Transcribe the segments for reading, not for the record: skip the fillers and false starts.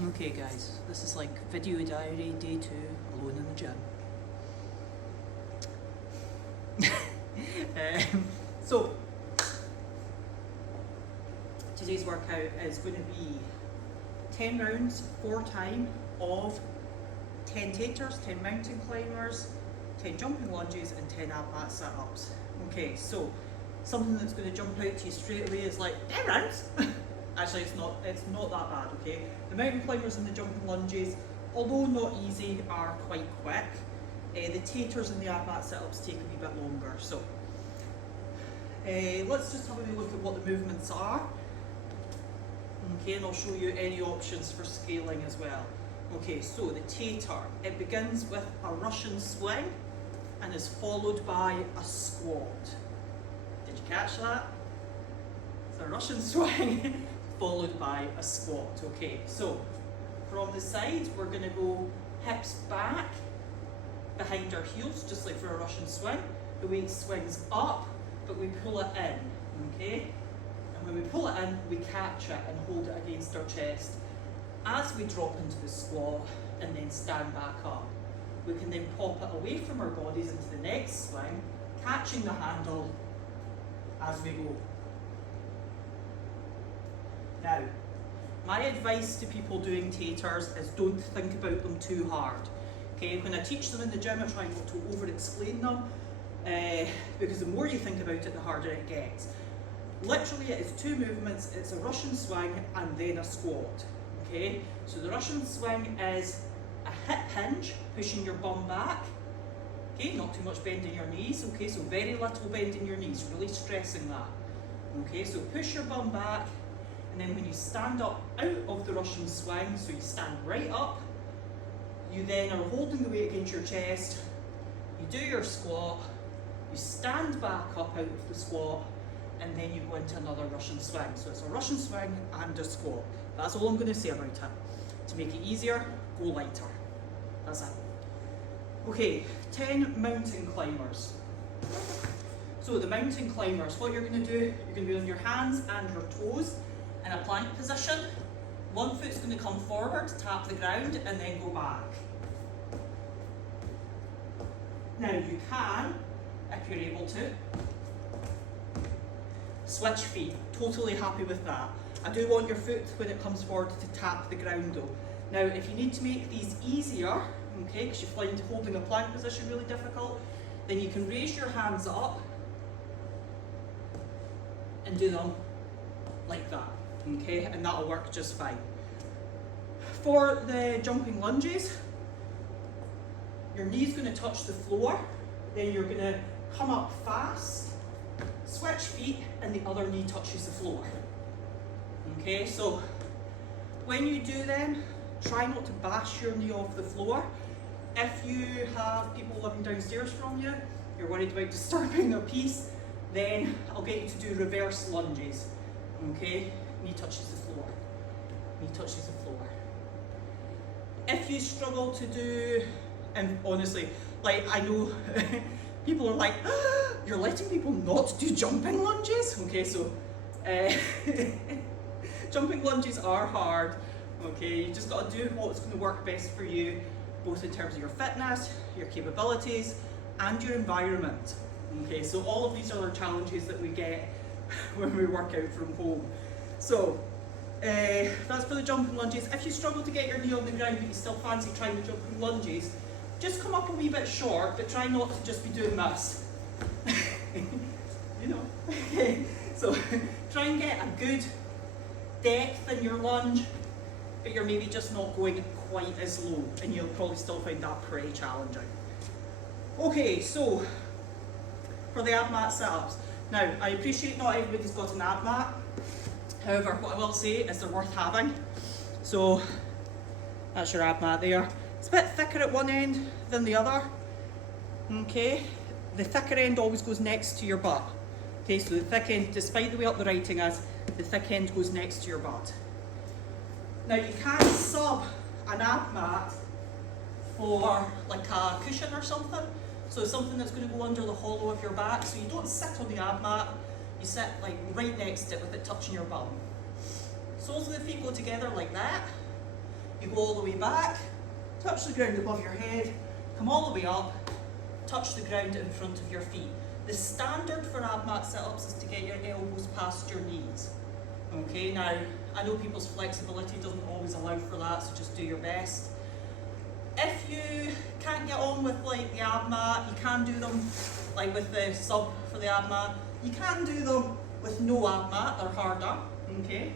Okay guys, this is like video diary day 2, alone in the gym. So, today's workout is going to be 10 rounds, 4 time of 10 taters, 10 mountain climbers, 10 jumping lunges and 10 ab mat sit-ups. Okay, so something that's going to jump out to you straight away is like, 10 rounds? Actually, it's not that bad, okay? The mountain climbers and the jumping lunges, although not easy, are quite quick. The taters and the ab mat sit-ups take a wee bit longer. So, let's just have a wee look at what the movements are. Okay, and I'll show you any options for scaling as well. Okay, so the tater, it begins with a Russian swing and is followed by a squat. Did you catch that? It's a Russian swing followed by a squat. Okay, so from the side, we're going to go hips back, behind our heels, just like for a Russian swing. The weight swings up, but we pull it in, okay? And when we pull it in, we catch it and hold it against our chest as we drop into the squat and then stand back up. We can then pop it away from our bodies into the next swing, catching the handle as we go. Now, my advice to people doing taters is don't think about them too hard. Okay, when I teach them in the gym, I try not to over-explain them, because the more you think about it, the harder it gets. Literally, it is 2 movements. It's a Russian swing and then a squat. Okay, so the Russian swing is a hip hinge, pushing your bum back. Okay, not too much bend in your knees. Okay, so very little bend in your knees, really stressing that. Okay, so push your bum back, and then when you stand up out of the Russian swing, so you stand right up, you then are holding the weight against your chest, you do your squat, you stand back up out of the squat, and then you go into another Russian swing. So it's a Russian swing and a squat. That's all I'm going to say about it. To make it easier, go lighter. That's it. Okay, 10 mountain climbers. So the mountain climbers, what you're going to do, you're going to be on your hands and your toes in a plank position. One foot's going to come forward, tap the ground, and then go back. Now you can, if you're able to, switch feet. Totally happy with that. I do want your foot, when it comes forward, to tap the ground though. Now, if you need to make these easier, okay, because you find holding a plank position really difficult, then you can raise your hands up and do them like that, okay, and that'll work just fine. For the jumping lunges, your knee's going to touch the floor, then you're going to come up fast, switch feet, and the other knee touches the floor. Okay, so when you do them, try not to bash your knee off the floor. If you have people living downstairs from you, you're worried about disturbing their peace, then I'll get you to do reverse lunges. Okay, knee touches the floor, knee touches the floor. If you struggle to do, and honestly, like I know people are like, oh, you're letting people not do jumping lunges? Okay, so jumping lunges are hard. Okay, you just got to do what's going to work best for you, both in terms of your fitness, your capabilities, and your environment. Okay, so all of these are the challenges that we get when we work out from home. So that's for the jumping lunges. If you struggle to get your knee on the ground but you still fancy trying the jumping lunges, just come up a wee bit short, but try not to just be doing this. You know. Okay, so try and get a good depth in your lunge, but you're maybe just not going quite as low, and you'll probably still find that pretty challenging. Okay, so for the ab mat sit-ups. Now, I appreciate not everybody's got an ab mat. However, what I will say is they're worth having. So that's your ab mat there. It's a bit thicker at one end than the other. Okay, the thicker end always goes next to your butt. Okay, so the thick end, despite the way up the writing is, the thick end goes next to your butt. Now you can sub an ab mat for like a cushion or something. So something that's going to go under the hollow of your back. So you don't sit on the ab mat, you sit like right next to it with it touching your bum. Soles of the feet go together like that. go all the way back, touch the ground above your head, come all the way up, touch the ground in front of your feet. The standard for ab mat sit-ups is to get your elbows past your knees. Okay, now I know people's flexibility doesn't always allow for that, so just do your best. If you can't get on with like the ab mat, you can do them like with the sub for the ab mat. You can do them with no ab mat, they're harder, okay?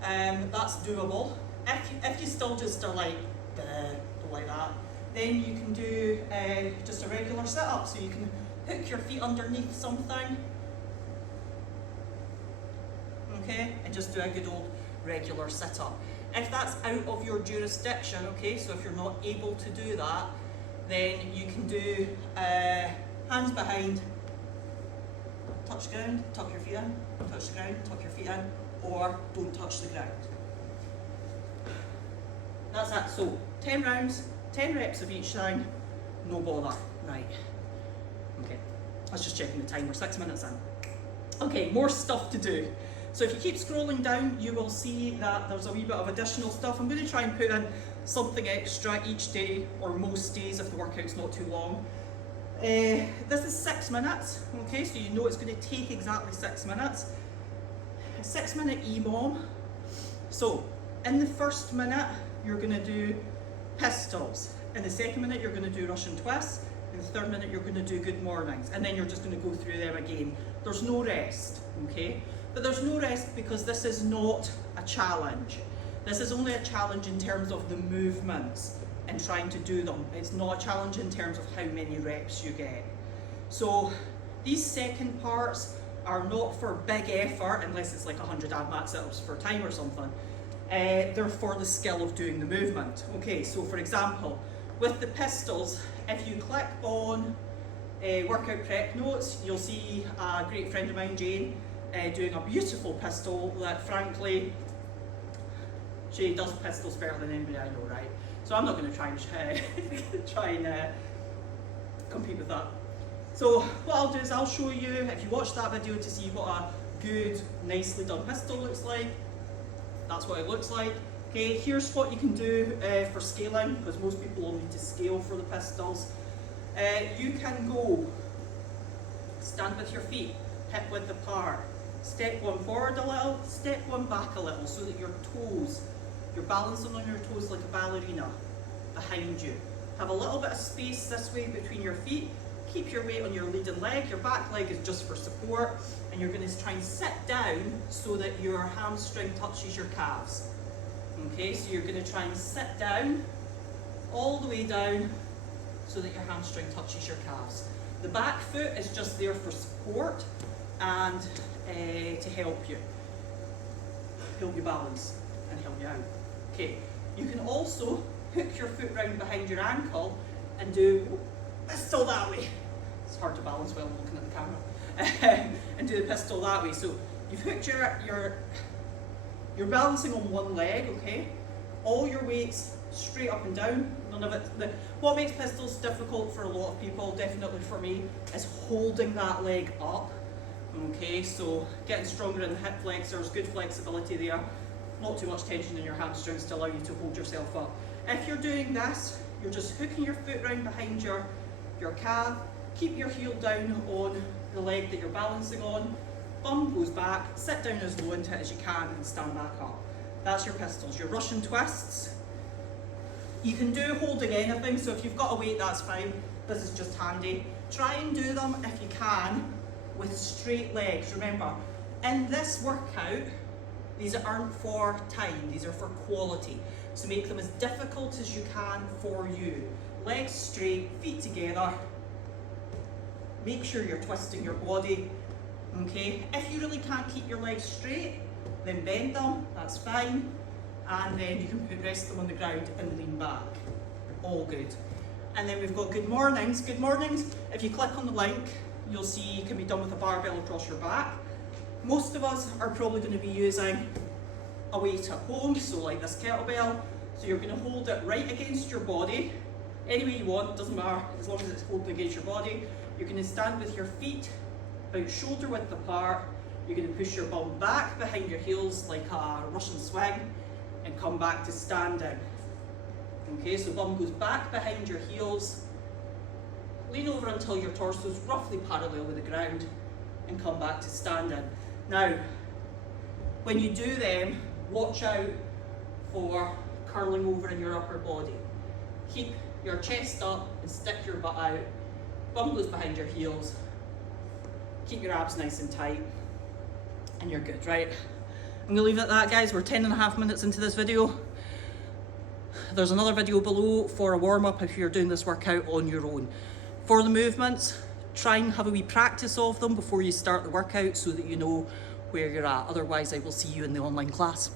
That's doable. If you still just are like, don't like that, then you can do just a regular sit-up. So you can hook your feet underneath something, okay, and just do a good old regular sit-up. If that's out of your jurisdiction, okay, so if you're not able to do that, then you can do hands behind, touch ground, tuck your feet in, touch the ground, tuck your feet in, or don't touch the ground. That's that. So 10 rounds, 10 reps of each thing, no bother. Right. Okay, let's just checking the time, we're 6 minutes in. Okay, more stuff to do. So if you keep scrolling down, you will see that there's a wee bit of additional stuff. I'm going to try and put in something extra each day, or most days if the workout's not too long. This is 6 minutes, okay, so you know it's going to take exactly 6 minutes. A 6 minute EMOM. So in the first minute, you're going to do pistols. In the second minute, you're going to do Russian twists. In the third minute, you're going to do good mornings. And then you're just going to go through them again. There's no rest, okay? But there's no rest because this is not a challenge. This is only a challenge in terms of the movements and trying to do them. It's not a challenge in terms of how many reps you get. So these second parts are not for big effort, unless it's like 100 ab mat sit-ups for time or something. They're for the skill of doing the movement. Okay, so for example, with the pistols, if you click on workout prep notes, you'll see a great friend of mine, Jane, doing a beautiful pistol that frankly, she does pistols better than anybody I know, right? So I'm not going to try and compete with that. So what I'll do is I'll show you, if you watch that video to see what a good, nicely done pistol looks like, that's what it looks like. Okay, here's what you can do for scaling, because most people will need to scale for the pistols. You can go, stand with your feet, hip width apart, step one forward a little, step one back a little, so that your toes, you're balancing on your toes like a ballerina behind you. Have a little bit of space this way between your feet. Keep your weight on your leading leg. Your back leg is just for support, and you're going to try and sit down so that your hamstring touches your calves. Okay, so you're going to try and sit down, all the way down, so that your hamstring touches your calves. The back foot is just there for support and to help you balance and help you out. Okay, you can also hook your foot round behind your ankle and do pistol that way. It's hard to balance while looking at the camera. And do the pistol that way. So you've hooked you're balancing on one leg, okay? All your weights straight up and down. None of it. What makes pistols difficult for a lot of people, definitely for me, is holding that leg up. Okay, so getting stronger in the hip flexors, good flexibility there. Not too much tension in your hamstrings to allow you to hold yourself up. If you're doing this, you're just hooking your foot round behind your calf. Keep your heel down on the leg that you're balancing on. Bum goes back, sit down as low into it as you can and stand back up. That's your pistols. Your Russian twists, you can do holding anything, so if you've got a weight, that's fine. This is just handy. Try and do them, if you can, with straight legs. Remember, in this workout, these aren't for time, these are for quality. So make them as difficult as you can for you. Legs straight, feet together. Make sure you're twisting your body. Okay, if you really can't keep your legs straight, then bend them, that's fine. And then you can rest them on the ground and lean back. All good. And then we've got good mornings. Good mornings, if you click on the link, you'll see can be done with a barbell across your back. Most of us are probably going to be using a weight at home, so like this kettlebell. So you're going to hold it right against your body, any way you want, doesn't matter, as long as it's holding against your body. You're going to stand with your feet about shoulder width apart. You're going to push your bum back behind your heels like a Russian swing and come back to standing. Okay, so bum goes back behind your heels. Lean over until your torso is roughly parallel with the ground and come back to standing. Now, when you do them, watch out for curling over in your upper body. Keep your chest up and stick your butt out. Bum goes behind your heels. Keep your abs nice and tight and you're good, right? I'm gonna leave it at that, guys. We're 10.5 minutes into this video. There's another video below for a warm-up if you're doing this workout on your own. For the movements, try and have a wee practice of them before you start the workout so that you know where you're at. Otherwise, I will see you in the online class.